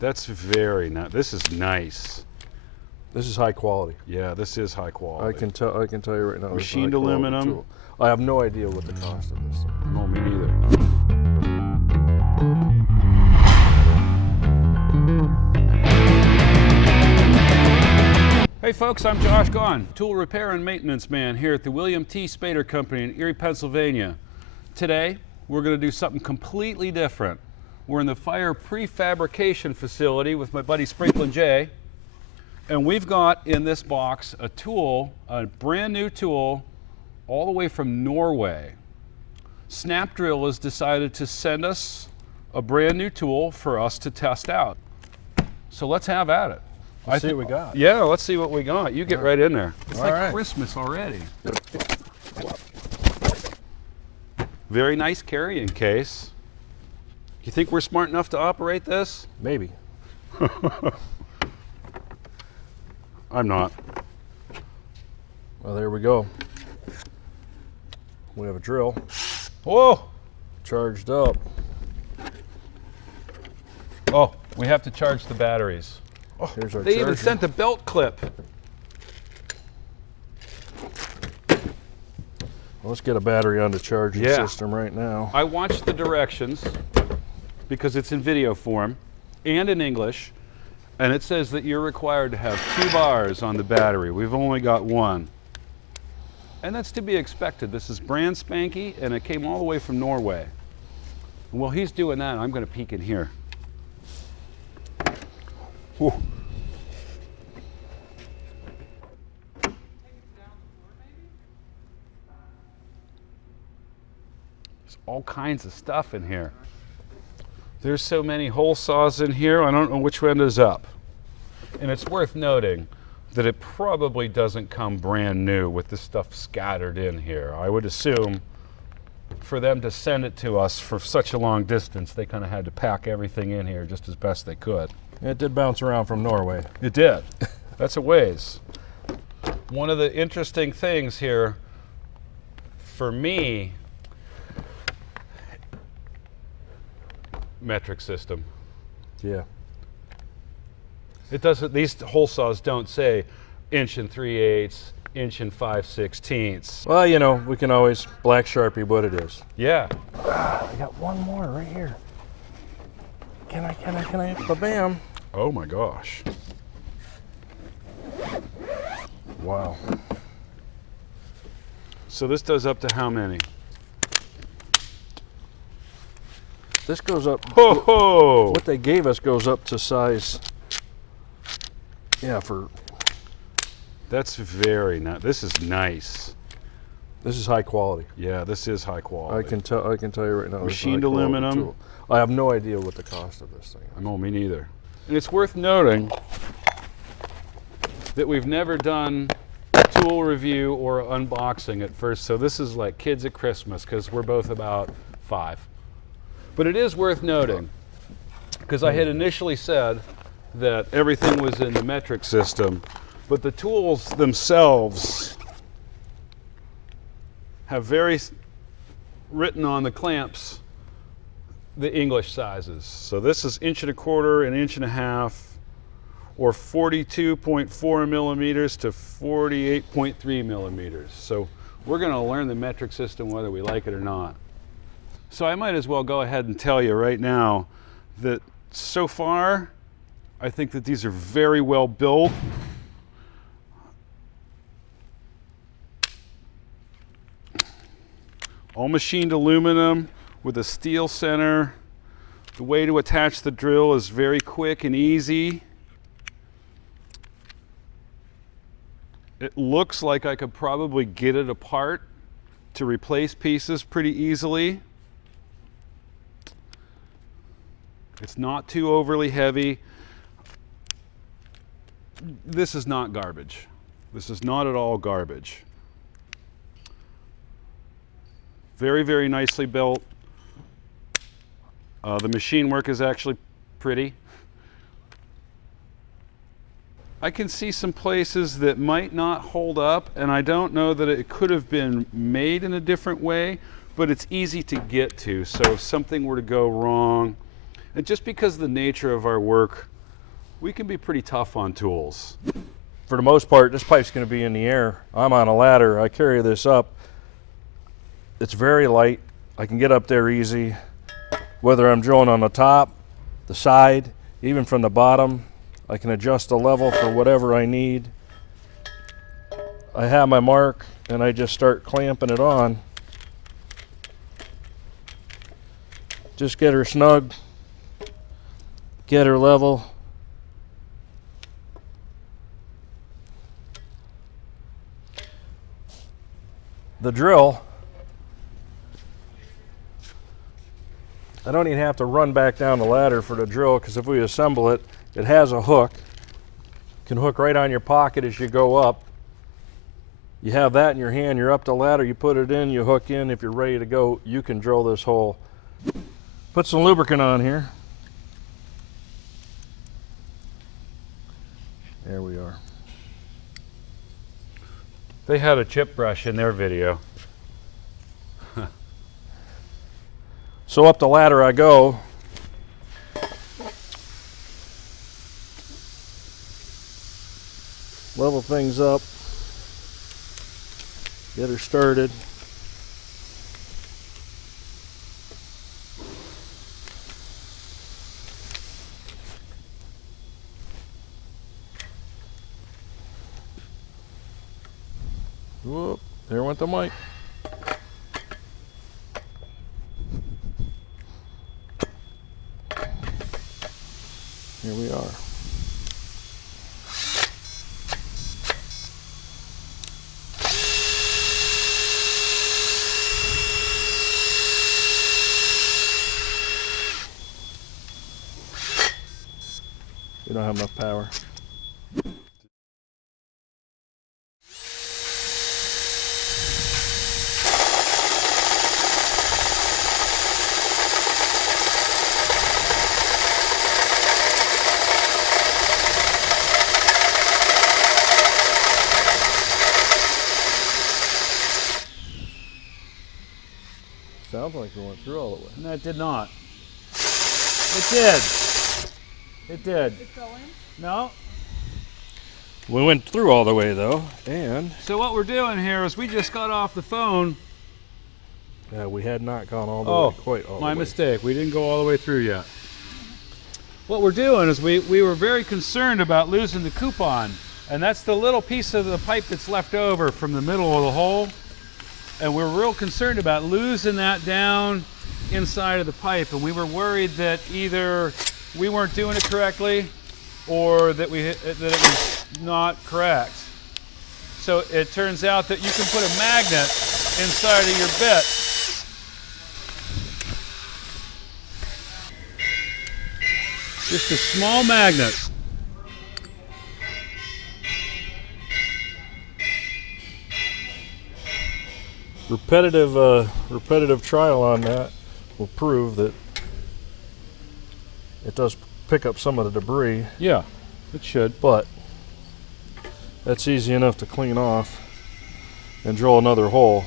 That's very nice. This is nice. This is high quality. Yeah, this is high quality. I can tell you right now. Machined aluminum. Tool. I have no idea what the cost of this thing. No, me neither. Hey folks, I'm Josh Gahn, tool repair and maintenance man here at the Wm.T.Spaeder Company in Erie, Pennsylvania. Today, we're going to do something completely different. We're in the fire prefabrication facility with my buddy Sprinklin' Jay, and we've got in this box a tool, a brand new tool, all the way from Norway. Snapdrill has decided to send us a brand new tool for us to test out. So let's have at it. Let's see what we got. Yeah, let's see what we got. You get right in there. It's like right. Christmas already. Very nice carrying case. You think we're smart enough to operate this? Maybe. I'm not. Well, there we go. We have a drill. Whoa! Charged up. Oh, we have to charge the batteries. Oh, here's our they charger. even sent a belt clip. Let's get a battery on the charging system right now. I watched the directions because it's in video form and in English, and it says that you're required to have 2 bars on the battery. We've only got 1. And that's to be expected. This is brand spanky, and it came all the way from Norway. And while he's doing that, I'm going to peek in here. Whew. There's all kinds of stuff in here. There's so many hole saws in here, I don't know which end is up. And it's worth noting that it probably doesn't come brand new with this stuff scattered in here. I would assume for them to send it to us for such a long distance, they kind of had to pack everything in here just as best they could. It did bounce around from Norway. It did. That's a ways. One of the interesting things here for me, metric system. Yeah. It doesn't, these hole saws don't say 1 3/8, 1 5/16. Well, you know, we can always black Sharpie what it is. Yeah. I got one more right here. Can I, ba-bam. Oh my gosh. Wow. So this does up to how many? This goes up, Ho ho! what they gave us goes up to size, yeah, for... That's very nice. This is nice. This is high quality. Yeah, this is high quality. I can tell you right now. Machined aluminum. Tool. I have no idea what the cost of this thing is. No, me neither. And it's worth noting that we've never done a tool review or unboxing at first, so this is like kids at Christmas because we're both about 5. But it is worth noting, because I had initially said that everything was in the metric system, but the tools themselves have written on the clamps the English sizes. So this is 1 1/4 and 1 1/2, or 42.4 millimeters to 48.3 millimeters. So we're going to learn the metric system whether we like it or not. So I might as well go ahead and tell you right now that so far, I think that these are very well built. All machined aluminum with a steel center. The way to attach the drill is very quick and easy. It looks like I could probably get it apart to replace pieces pretty easily. It's not too overly heavy. This is not garbage. This is not at all garbage. Very, very nicely built. The machine work is actually pretty. I can see some places that might not hold up, and I don't know that it could have been made in a different way, but it's easy to get to. So if something were to go wrong, And just because of the nature of our work, we can be pretty tough on tools. For the most part, this pipe's going to be in the air. I'm on a ladder. I carry this up. It's very light. I can get up there easy, whether I'm drilling on the top, the side, even from the bottom. I can adjust the level for whatever I need. I have my mark and I just start clamping it on. Just get her snug, get her level. The drill, I don't even have to run back down the ladder for the drill, because if we assemble it, it has a hook. Can hook right on your pocket as you go up. You have that in your hand, you're up the ladder, you put it in, you hook in. If you're ready to go, you can drill this hole. Put some lubricant on here. There we are. They had a chip brush in their video. So up the ladder I go. Level things up. Get her started. Whoop, there went the mic. Here we are. We don't have enough power. Sounds like we went through all the way. No, it did not. It did. It did. It fell in? No. We went through all the way though, and So what we're doing here is we just got off the phone. we had not gone all the Oh, way, quite all the way. my mistake. We didn't go all the way through yet. What we're doing is we were very concerned about losing the coupon, and that's the little piece of the pipe that's left over from the middle of the hole. And we're real concerned about losing that down inside of the pipe, and we were worried that either we weren't doing it correctly or that it was not correct. So it turns out that you can put a magnet inside of your bit. Just a small magnet. Repetitive trial on that will prove that it does pick up some of the debris, Yeah, it should. but that's easy enough to clean off and drill another hole.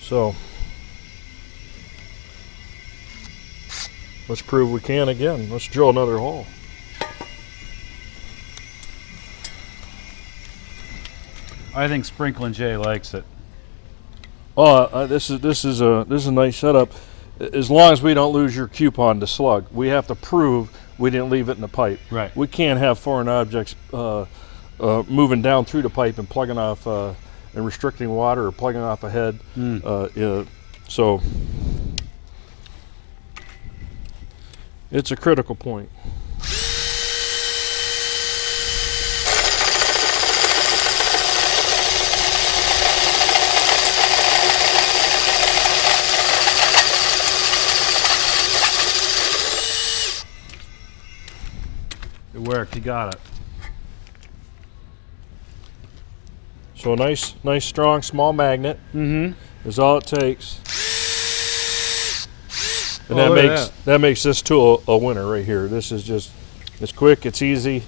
So let's prove we can again. Let's drill another hole. I think Sprinkling J likes it. This is a nice setup. As long as we don't lose your coupon to slug, we have to prove we didn't leave it in the pipe. Right. We can't have foreign objects moving down through the pipe and plugging off and restricting water or plugging off a head. So it's a critical point. It worked. You got it. So a nice, strong, small magnet is all it takes. And Oh, look at that makes this tool a winner right here. This is just, it's quick, it's easy.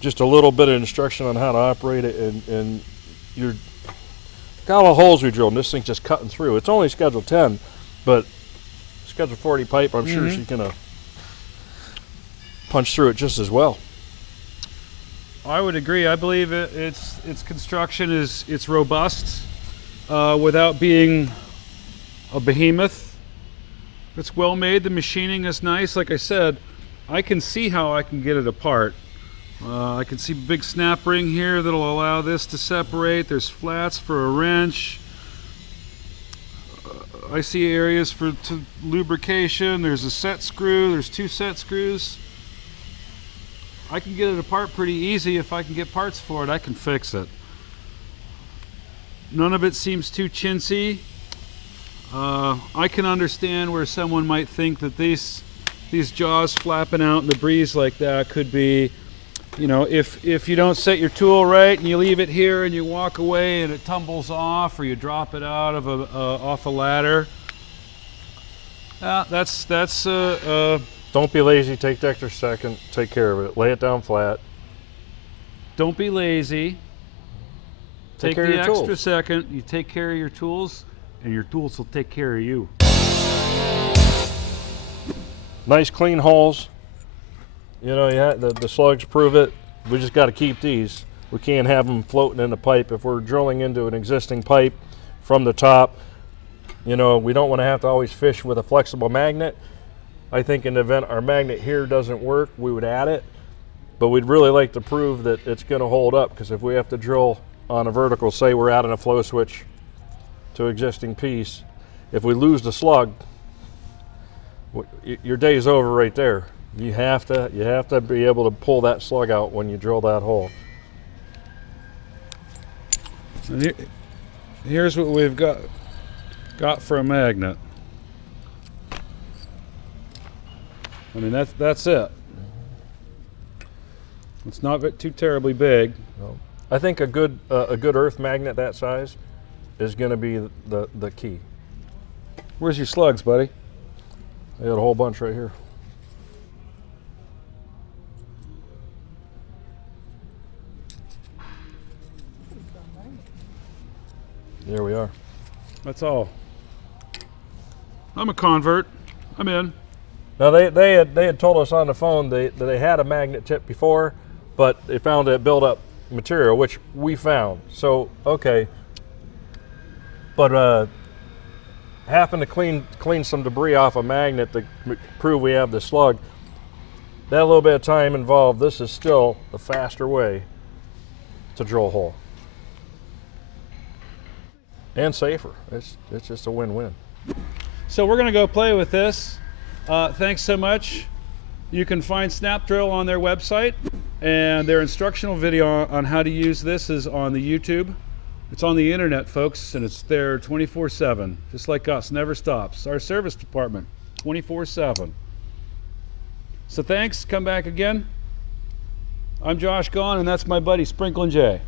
Just a little bit of instruction on how to operate it, and got all the holes we drilled, and this thing's just cutting through. It's only schedule 10, but schedule 40 pipe, I'm sure she's gonna punch through it just as well. I would agree. I believe its construction it's robust without being a behemoth. It's well made. The machining is nice. Like I said, I can see how I can get it apart. I can see a big snap ring here that'll allow this to separate. There's flats for a wrench. I see areas for lubrication. There's a set screw. There's 2 set screws. I can get it apart pretty easy. If I can get parts for it, I can fix it. None of it seems too chintzy. I can understand where someone might think that these jaws flapping out in the breeze like that could be, you know, if you don't set your tool right and you leave it here and you walk away and it tumbles off, or you drop it out of off a ladder. Don't be lazy, take the extra second, take care of it. Lay it down flat. Don't be lazy. Take the extra second, you take care of your tools, and your tools will take care of you. Nice clean holes. You know, yeah, the slugs prove it. We just got to keep these. We can't have them floating in the pipe. If we're drilling into an existing pipe from the top, you know, we don't want to have to always fish with a flexible magnet. I think in the event our magnet here doesn't work, we would add it, but we'd really like to prove that it's going to hold up, because if we have to drill on a vertical, say we're adding a flow switch to existing piece, if we lose the slug, your day's over right there. You have to be able to pull that slug out when you drill that hole. And here's what we've got for a magnet. I mean, that's it. It's not too terribly big. No. I think a good earth magnet that size is going to be the key. Where's your slugs, buddy? I got a whole bunch right here. There we are. That's all. I'm a convert. I'm in. Now they had told us on the phone that they had a magnet tip before, but they found it built up material, which we found. So okay, but having to clean some debris off a magnet to prove we have the slug, that little bit of time involved. This is still a faster way to drill a hole, and safer. It's just a win-win. So we're gonna go play with this. Thanks so much. You can find Snapdrill on their website, and their instructional video on how to use this is on the YouTube. It's on the internet, folks, and it's there 24/7, just like us, never stops. Our service department, 24/7. So thanks, come back again. I'm Josh Gahn, and that's my buddy Sprinkling Jay.